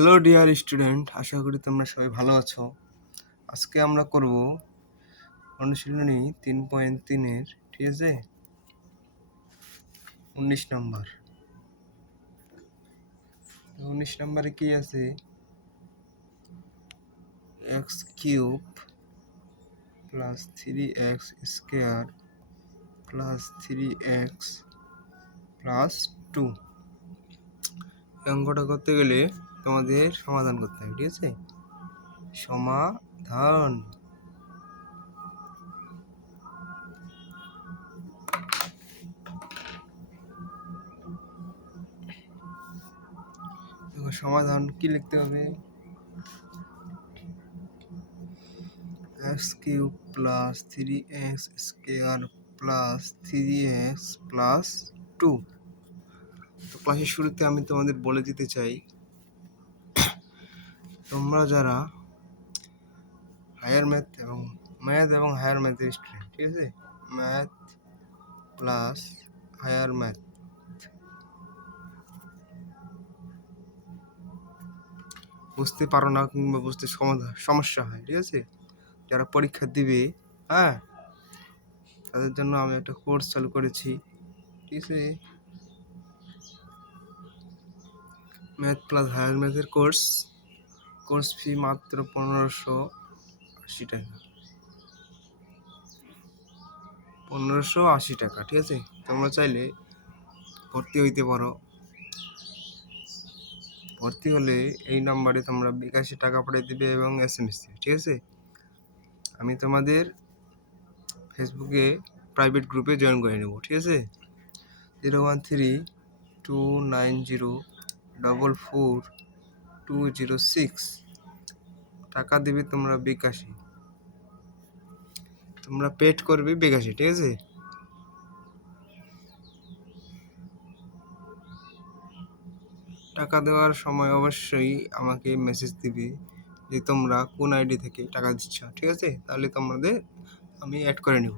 Hello dear student, আশা করি তোমরা সবাই ভালো আছো। আজকে আমরা করব অনুশীলনী 3.3-এর, ঠিক আছে, 19 নাম্বার। 19 নাম্বারে কি আছে? X cube plus 3x square plus 3x plus 2। অঙ্কটা করতে গেলে তোমাদের সমাধান করতে হবে, ঠিক আছে? সমাধান। দেখো সমাধান কি লিখতে হবে? X cube plus 3x square plus 3x plus 2। তো ক্লাসের শুরুতে আমি তোমাদের বলে দিতে চাই, তোমরা যারা হায়ার ম্যাথ এবং হায়ার ম্যাথের স্টুডেন্ট, ঠিক আছে, ম্যাথ প্লাস হায়ার ম্যাথ বুঝতে পারো না কিংবা বুঝতে সমস্যা হয়, ঠিক আছে, যারা পরীক্ষা দিবে, হ্যাঁ, তাদের জন্য আমি একটা কোর্স চালু করেছি, ঠিক আছে, ম্যাথ প্লাস হায়ার ম্যাথের কোর্স ফি মাত্র 1580 টাকা। 1580 টাকা, ঠিক আছে। তোমরা চাইলে ভর্তি হইতে পারো। ভর্তি হলে এই নাম্বারে তোমরা বিকাশে টাকা পাঠিয়ে দিবে এবং SMS দিবে, ঠিক আছে। আমি তোমাদের ফেসবুকে প্রাইভেট গ্রুপে জয়েন করে নেব, ঠিক আছে। 01329044206 টাকা দিবে তোমরা বিকাশে, তোমরা পেড করবে বিকাশে, ঠিক আছে। টাকা দেওয়ার সময় অবশ্যই আমাকে মেসেজ দিবে যে তোমরা কোন আইডি থেকে টাকা দিচ্ছ, ঠিক আছে, তাহলে তোমাদের আমি অ্যাড করে নেব।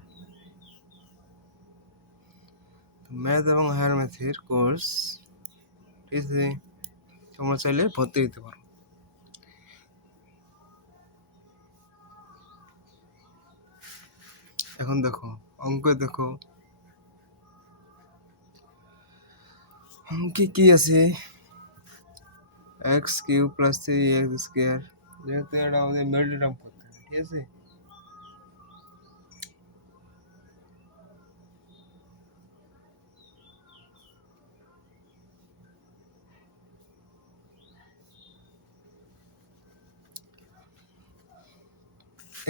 ম্যাথ এবং হায়ার ম্যাথের কোর্স, ঠিক আছে, তোমরা চাইলে ভর্তি হতে পারো। এখন দেখো দেখো অঙ্কে কি আছে? X cube plus 3x square, যেহেতু এটা আমাদের মিডল টার্ম করতে হবে, ঠিক আছে।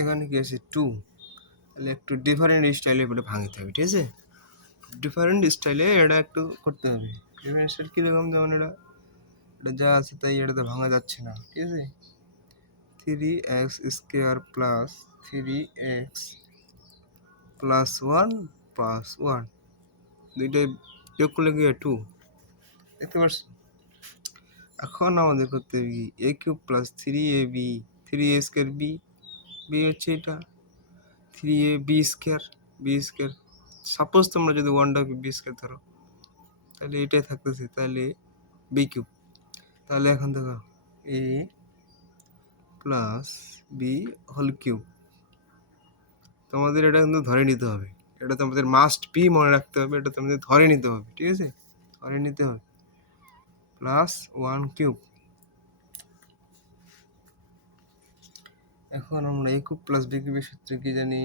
এখানে কি আছে? 2। তাহলে একটু ডিফারেন্ট স্টাইলে বলে ভাঙতে হবে, ঠিক আছে। ডিফারেন্ট স্টাইলে এটা একটু করতে হবে। ডিফারেন্ট স্টাইল কীরকম? যেমন এটা যা আছে তাই এটাতে ভাঙা যাচ্ছে না, ঠিক আছে। 3x square plus 3x plus 1 দুইটাই যোগ করলে কি 2, দেখতে পাচ্ছ। এখন আমাদের করতে হবে কি? a cube plus 3ab 3a square b হচ্ছে এটা 3ab স্কোয়ার সাপোজ তোমরা যদি 1টাকে বি স্কোয়ার ধরো, তাহলে এটাই থাকতেছে, তাহলে বি কিউব। তাহলে এখন দেখো এ প্লাস বি হোল কিউব, তোমাদের এটা কিন্তু ধরে নিতে হবে, এটা তোমাদের মাস্ট বি মনে রাখতে হবে, এটা তোমাদের ধরে নিতে হবে, ঠিক আছে, ধরে নিতে হবে। Plus 1 cube. এখন আমরা এ কিউব প্লাস বি কিউবের সূত্রে কি জানি?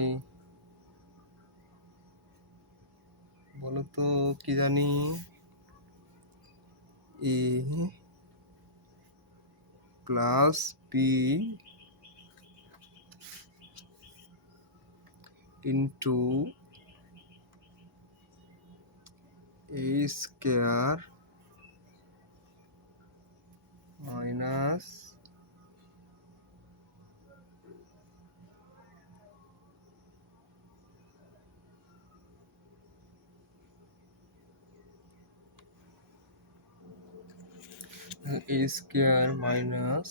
বলো তো কি জানি? এ plus B into A square minus A square minus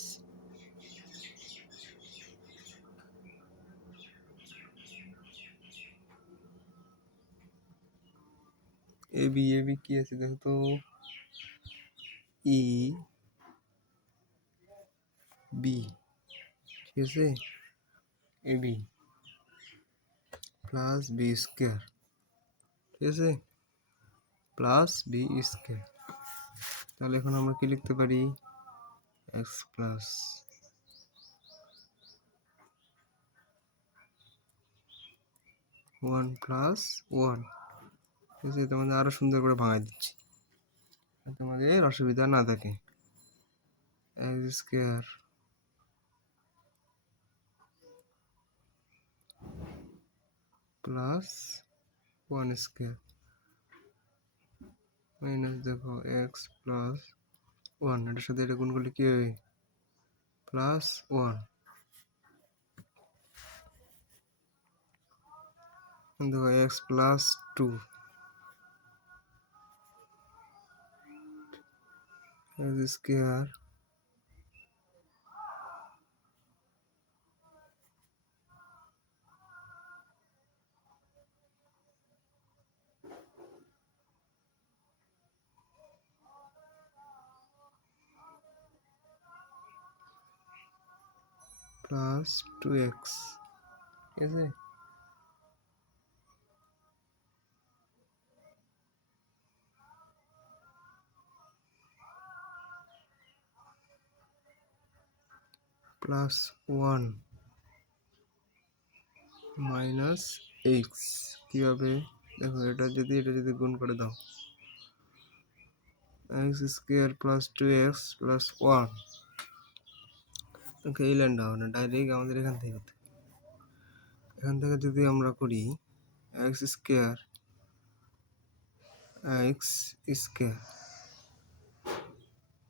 A B কি আছে দেখো তো? ই বি, ঠিক আছে, এবি প্লাস বি স্কোয়ার, ঠিক আছে, প্লাস বি স্কোয়ার। তাহলে এখন আমরা কি লিখতে পারি, x plus one plus one, ঠিক আছে। তোমাদের আরো সুন্দর করে ভাঙাই দিচ্ছি, তোমাদের অসুবিধা না থাকে। X square plus one square minus, দেখো এক্স প্লাস ওয়ান, এটার সাথে এটা গুণ করলে কি হবে, প্লাস ওয়ান। দেখো x plus two, x square plus two x, ঠিক আছে, প্লাস ওয়ান মাইনাস এক্স। কীভাবে, দেখো এটা যদি গুণ করে দাও, x square plus two x plus one, okay এই লাইনটা হবে না, ডাইরেক্ট আমাদের এখান থেকে হতে, এখান থেকে যদি আমরা করি x square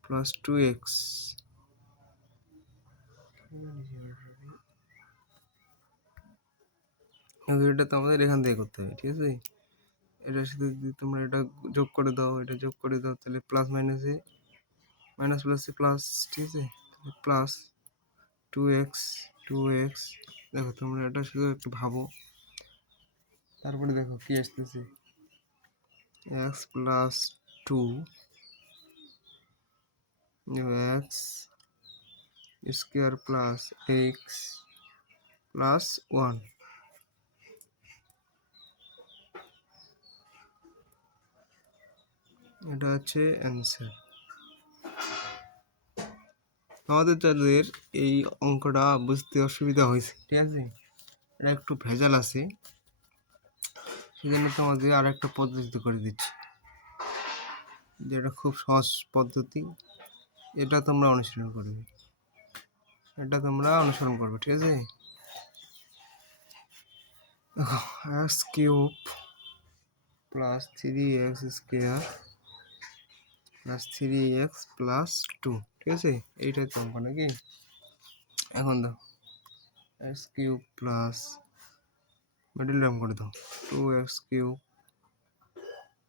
plus two x, এটা তো আমাদের এখান থেকে করতে হবে, ঠিক আছে। এটার সাথে যদি তোমরা এটা যোগ করে দাও, এটা যোগ করে দাও, তাহলে প্লাস মাইনাসে মাইনাস প্লাসে প্লাস, ঠিক আছে, প্লাস টু এক্স, দেখো তোমরা এটা শুধু একটু ভাবো, তারপরে দেখো কি আসতেছে, x plus two x square plus x plus one, এটা হচ্ছে অ্যান্সার। আমাদের যাদের এই অঙ্কটা বুঝতে অসুবিধা হয়েছে, ঠিক আছে, এটা একটু ভেজাল আছে, সেজন্য তোমাদের আর একটা পদ্ধতি করে দিচ্ছি, যেটা খুব সহজ পদ্ধতি, এটা তোমরা অনুসরণ করবে, ঠিক আছে। দেখো x cube plus three x square plus three x plus two, ঠিক আছে, এইটাই তো অঙ্ক নাকি। এখন দাও x cube plus middle term করে দাও, two x cube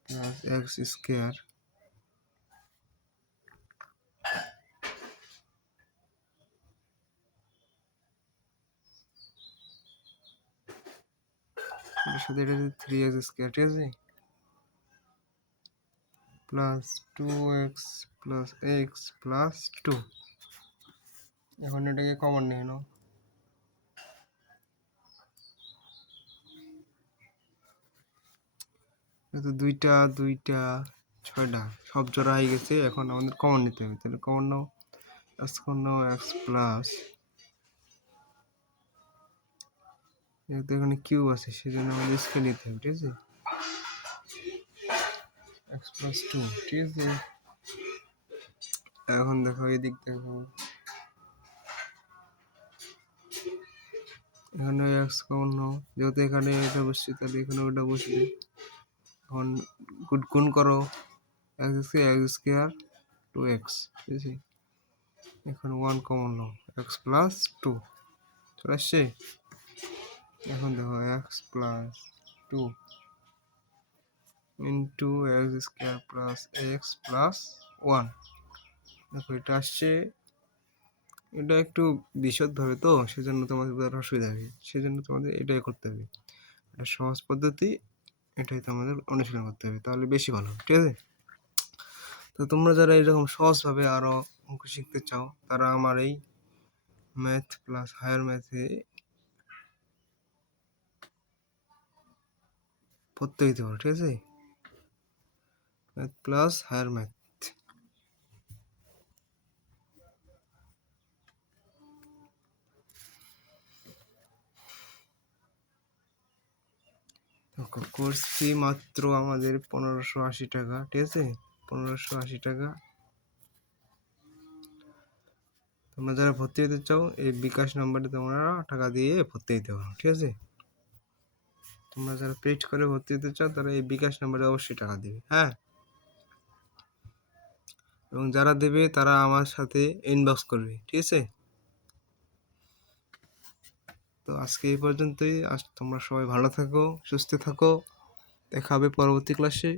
plus x square এটার সাথে এটা থ্রি এক্স স্কোয়ার, ঠিক আছে, plus two x plus x plus two. এখন এটাকে কমন নিয়ে নাও, তো দুইটা দুইটা ছয়টা সব জোড়া হয়ে গেছে, এখন আমাদের কমন নিতে হবে, তাহলে কমন নাও, এক্স প্লাস, যেহেতু এখানে কিউব আছে সেজন্য আমাদের স্কোয়ার নিতে হবে, ঠিক আছে, এক্স প্লাস টু, ঠিক আছে। এখন দেখো এদিক দেখো, এখানে এক্স কমন নাও, যেহেতু এখানে এটা বসছে তাহলে এখানে ওটা বসবে, এখন গুণ করো, এক্স স্কোয়ার টু এক্স, ঠিক আছে, এখন ওয়ান কমন নাও, এক্স প্লাস টু চলে আসছে। এখন দেখো x plus two into x square plus x plus one, দেখো এটা আসছে, এটা একটু বিশদভাবে তো সেজন্য তোমাদের অসুবিধা হবে, সেজন্য তোমাদের এটাই করতে হবে, এটা সহজ পদ্ধতি, এটাই তোমাদের অনুশীলন করতে হবে, তাহলে বেশি ভালো হবে, ঠিক আছে। তো তোমরা যারা এরকম সহজভাবে আরও অঙ্ক শিখতে চাও, তারা আমার এই ম্যাথ প্লাস হায়ার ম্যাথে পড়তে দিতে পারো, ঠিক আছে? Math plus higher math. Course fee মাত্র আমাদের 1580 টাকা, ঠিক আছে? 1580 টাকা। তোমরা যারা ভর্তি হতে চাও এই বিকাশ নাম্বারে তোমরা টাকা দিয়ে ভর্তি হতে পারো, ঠিক আছে? তোমরা যারা পেড করে ভর্তি হতে চাও তারা এই বিকাশ নাম্বারে অবশ্যই টাকা দেবে, হ্যাঁ? এবং যারা দেবে তারা আমার সাথে ইনবক্স করবে, ঠিক আছে? তো আজকে এই পর্যন্তই। তোমরা সবাই ভালো থাকো, সুস্থ থাকো, দেখা হবে পরবর্তী ক্লাসে।